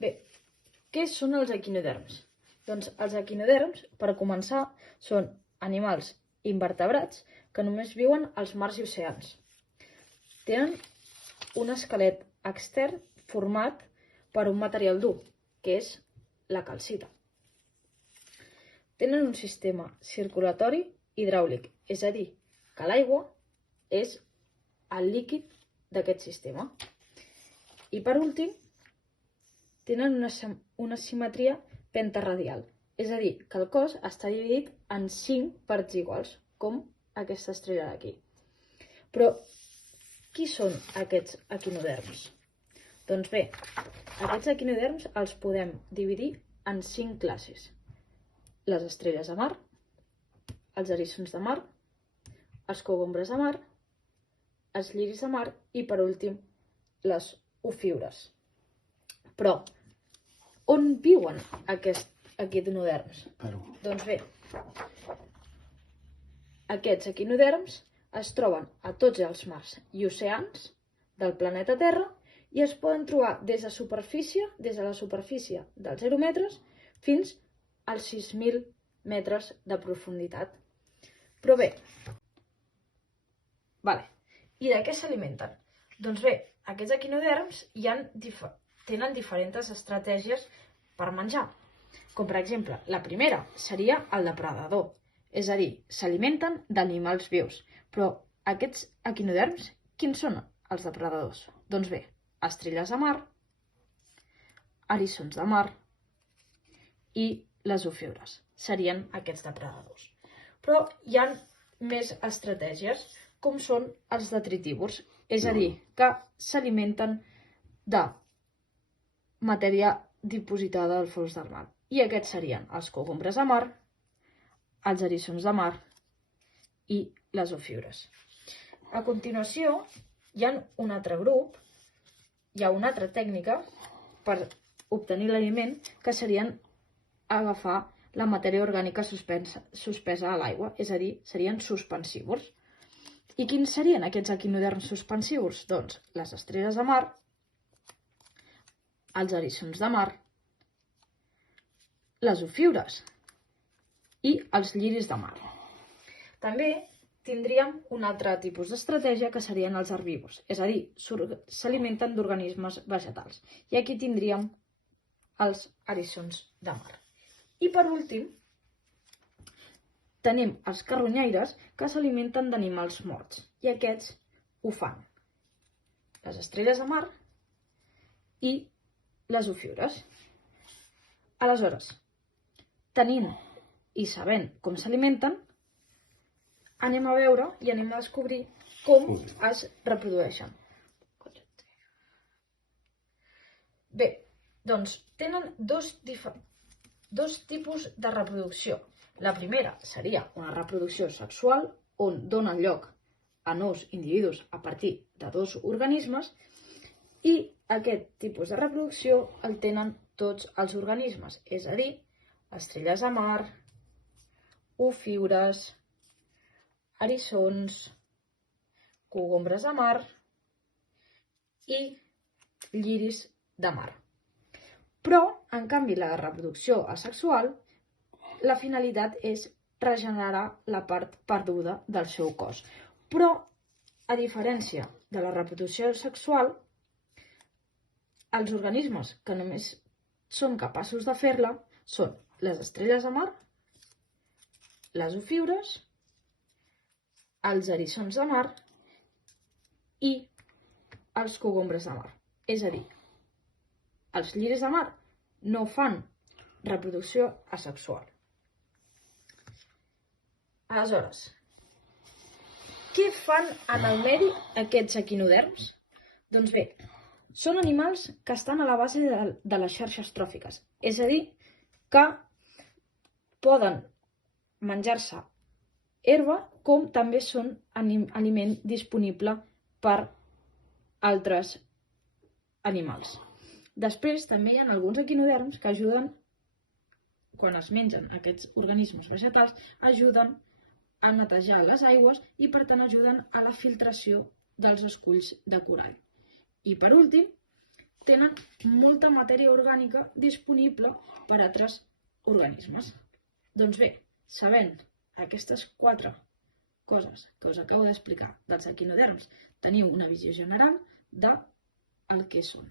Bé, què són els equinoderms? Doncs els equinoderms, per començar, són animals invertebrats que només viuen als mars i oceans. Tenen un esquelet extern format per un material dur, que és la calcita. Tenen un sistema circulatori hidràulic, és a dir, que l'aigua és el líquid d'aquest sistema. I per últim, tenen una simetria pentaradial, és a dir, que el cos està dividit en 5 parts iguals, com aquesta estrella d'aquí. Però, qui són aquests equinoderms? Doncs bé, aquests equinoderms els podem dividir en 5 classes. Les estrelles de mar, els eriçons de mar, els cogombres de mar, els lliris de mar i, per últim, les ofiures. Però, on viuen aquests equinoderms? Doncs bé, aquests equinoderms es troben a tots els mars i oceans del planeta Terra i es poden trobar des de la superfície dels 0 metres fins als 6.000 metres de profunditat. Però bé, i de què s'alimenten? Doncs bé, aquests equinoderms tenen diferents estratègies per menjar. Com per exemple, la primera seria el depredador, és a dir, s'alimenten d'animals vius. Però aquests equinoderms, quins són els depredadors? Doncs bé, estrelles de mar, eriçons de mar i les ofiures serien aquests depredadors. Però hi ha més estratègies, com són els detritívors, és a dir, que s'alimenten de matèria dipositada al fons del mar. I aquests serien els cogombres de mar, els eriçons de mar i les ofiures. A continuació, hi ha un altre grup, hi ha una altra tècnica per obtenir l'aliment, que serien agafar la matèria orgànica suspesa a l'aigua, és a dir, serien suspensívors. I quins serien aquests equinoderms suspensívors? Doncs les estrelles de mar, els eriçons de mar, les ofiures i els lliris de mar. També tindríem un altre tipus d'estratègia que serien els herbívors, és a dir, s'alimenten d'organismes vegetals. I aquí tindríem els eriçons de mar. I per últim, tenim els carronyaires que s'alimenten d'animals morts. I aquests ho fan les estrelles de mar i les ofiures. Aleshores, tenint i sabent com s'alimenten, anem a veure i anem a descobrir com es reprodueixen. Bé, doncs tenen dos tipus de reproducció. La primera seria una reproducció sexual on donen lloc a nous individus a partir de 2 organismes i aquest tipus de reproducció el tenen tots els organismes, és a dir, estrelles de mar, ofiures, eriçons, cogombres de mar i lliris de mar. Però, en canvi, la reproducció asexual, la finalitat és regenerar la part perduda del seu cos. Però, a diferència de la reproducció sexual, els organismes que només són capaços de fer-la són les estrelles de mar, les ofiures, els eriçons de mar i els cogombres de mar. És a dir, els lliris de mar no fan reproducció asexual. Aleshores, què fan en el medi aquests equinoderms? Doncs bé, són animals que estan a la base de les xarxes tròfiques, és a dir, que poden menjar-se herba com també són aliment disponible per altres animals. Després també hi ha alguns equinoderms que ajuden, quan es mengen aquests organismes vegetals, ajuden a netejar les aigües i per tant ajuden a la filtració dels esculls de corall. I per últim, tenen molta matèria orgànica disponible per a altres organismes. Doncs bé, sabent aquestes 4 coses que us acabo d'explicar dels equinoderms, teniu una visió general del que són.